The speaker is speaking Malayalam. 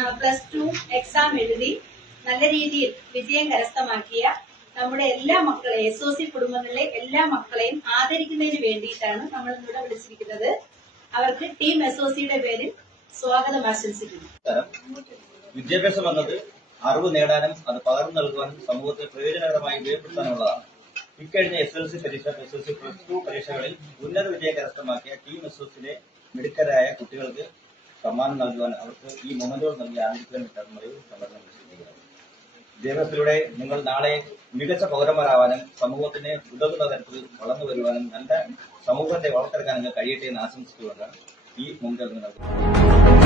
+2 എക്സാം എഴുതി നല്ല രീതിയിൽ വിജയം കരസ്ഥമാക്കിയ നമ്മുടെ എല്ലാ മക്കളെയും SOC കുടുംബങ്ങളിലെ എല്ലാ മക്കളെയും ആദരിക്കുന്നതിന് വേണ്ടിയിട്ടാണ് നമ്മൾ ഇന്നിവിടെ വിളിച്ചിരിക്കുന്നത്. അവർക്ക് ടീം SOCയുടെ പേരിൽ സ്വാഗതം ആശംസിക്കുന്നു. വിദ്യാഭ്യാസം എന്നത് അറിവ് നേടാനും അത് പകർന്നു നൽകുവാനും സമൂഹത്തെ പ്രയോജനകരമായി ഉപയോഗപ്പെടുത്താനുള്ളതാണ്. ഇക്കഴിഞ്ഞ SLC പരീക്ഷ, SLC +2 പരീക്ഷകളിൽ ഉന്നത വിജയം കരസ്ഥമാക്കിയ ടീം SOCയിലെ മിടുക്കരായ കുട്ടികൾക്ക് സമ്മാനം നൽകുവാൻ അവർക്ക് ഈ മൊമെന്റുകൾ നൽകി ആദരിക്കാൻ സംഘടന വിശദീകരിക്കുന്നു. വിദ്യാഭ്യാസത്തിലൂടെ നിങ്ങൾ നാളെ മികച്ച പൗരന്മാരാവാനും സമൂഹത്തിന് ഉതകുന്ന തരത്തിൽ വളർന്നു വരുവാനും നല്ല സമൂഹത്തെ വളർത്തെടുക്കാൻ കഴിയട്ടെ എന്ന് ആശംസിച്ചുകൊണ്ടാണ് ഈ മൊമെന്റുകൾ നൽകുന്നത്.